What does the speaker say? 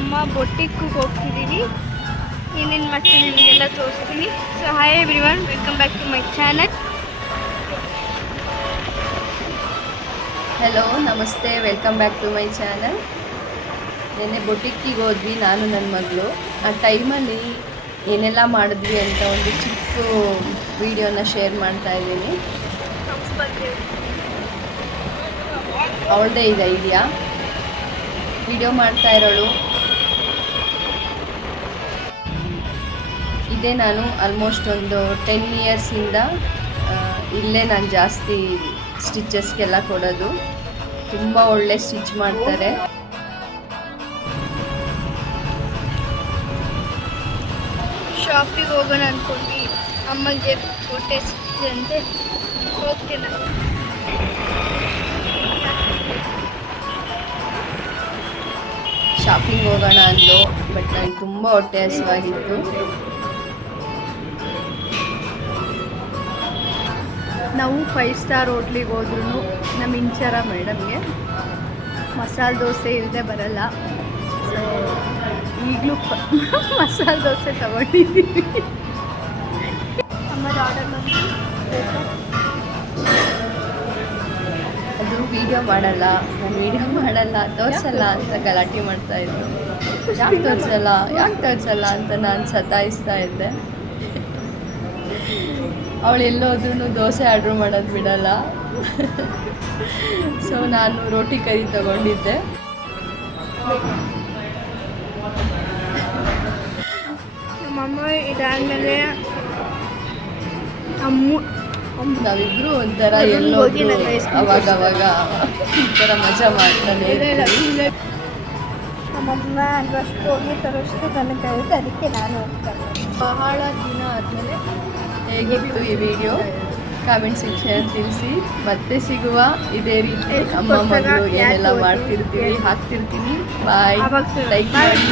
ನಮ್ಮಮ್ಮ ಬೊಟ್ಟಿಕ್ಗೆ ಹೋಗ್ತಿದ್ದೀವಿ. ಏನೇನು ಮಾಡ್ತೀನಿ ನಿಮಗೆಲ್ಲ ತೋರಿಸ್ತೀನಿ. So hi everyone, welcome back to my channel. Hello ನಮಸ್ತೆ, welcome back to my channel. ನೆನ್ನೆ ಬೊಟಿಕ್ಕಿಗೆ ಹೋದ್ವಿ ನಾನು ನನ್ನ ಮಗಳು. ಆ ಟೈಮಲ್ಲಿ ಏನೆಲ್ಲ ಮಾಡಿದ್ವಿ ಅಂತ ಒಂದು ಚಿಕ್ಕ ವಿಡಿಯೋನ ಶೇರ್ ಮಾಡ್ತಾ ಇದ್ದೀನಿ. ಅವಳದೇ ಈಗ ಐಡಿಯಾ ವಿಡಿಯೋ ಮಾಡ್ತಾ ಇರೋಳು. ಇದೇ ನಾನು ಆಲ್ಮೋಸ್ಟ್ ಒಂದು 10 ಇಯರ್ಸಿಂದ ಇಲ್ಲೇ ನಾನು ಜಾಸ್ತಿ ಸ್ಟಿಚಸ್ಗೆಲ್ಲ ಕೊಡೋದು. ತುಂಬ ಒಳ್ಳೆ ಸ್ಟಿಚ್ ಮಾಡ್ತಾರೆ. ಶಾಪಿಗೆ ಹೋಗೋಣ ಅಂದ್ಕೊಂಡು ಅಮ್ಮಗೆ ಹೊಟ್ಟೆ ಸಿಕ್ಕಿದಂತೆ ಹೋಗ್ತೀನಿ. ಶಾಪಿಂಗ್ ಹೋಗೋಣ ಅಂದು, ಬಟ್ ನನಗೆ ತುಂಬ ಹೊಟ್ಟೆ ಹಸಿವಾಗಿತ್ತು. ನಾವು 5 ಸ್ಟಾರ್ ಹೋಟ್ಲಿಗೆ ಹೋದ್ರೂ ನಮ್ಮ ಇಂಚರ ಮೇಡಮ್ಗೆ ಮಸಾಲೆ ದೋಸೆ ಇಲ್ಲದೆ ಬರಲ್ಲ. ಸೊ ಈಗಲೂ ಮಸಾಲೆ ದೋಸೆ ತಗೊಂಡಿದ್ದೀವಿ. ಅಮ್ಮದ ಆರ್ಡರ್ ಮಾಡಿ ಅದು ವಿಡಿಯೋ ಮಾಡಲ್ಲ, ನಾನು ವಿಡಿಯೋ ಮಾಡಲ್ಲ, ತೋರಿಸಲ್ಲ ಅಂತ ಗಲಾಟೆ ಮಾಡ್ತಾಯಿದ್ರು. ಯಾಕೆ ತೋರಿಸಲ್ಲ ಅಂತ ನಾನು ಸತಾಯಿಸ್ತಾ ಇದ್ದೆ. ಅವಳು ಎಲ್ಲೋದ್ರೂ ದೋಸೆ ಆರ್ಡ್ರ್ ಮಾಡೋದು ಬಿಡಲ್ಲ. ಸೊ ನಾನು ರೋಟಿ ಕರಿ ತಗೊಂಡಿದ್ದೆ. ನಮ್ಮಮ್ಮ ಇದಾದಮೇಲೆ ನಾವಿಬ್ರು ಒಂಥರ ಎಲ್ಲೋದ್ರು ಅವಾಗ ಈ ಥರ ಮಜಾ ಮಾಡ್ತಾನೆ ಇರ್ತೀವಿ. ನಮ್ಮಮ್ಮ ಅಷ್ಟು ಹೋಗಿ ತರೋಷ್ಟು ನನಗೆ ಕಲಿತು, ಅದಕ್ಕೆ ನಾನು ಹೋಗ್ತೇನೆ. ಬಹಳ ದಿನ ಆದಮೇಲೆ ಹೇಗಿತ್ತು ಈ ವಿಡಿಯೋ ಕಾಮೆಂಟ್ ಸೆಕ್ಷನ್ ತಿಳಿಸಿ. ಮತ್ತೆ ಸಿಗುವ ಇದೇ ರೀತಿ ಅಮ್ಮ ಮಗಳು ಏನೆಲ್ಲ ಮಾಡ್ತಿರ್ತೀವಿ ಹಾಕ್ತಿರ್ತೀನಿ. ಬಾಯ್, ಲೈಕ್ ಮಾಡಿ.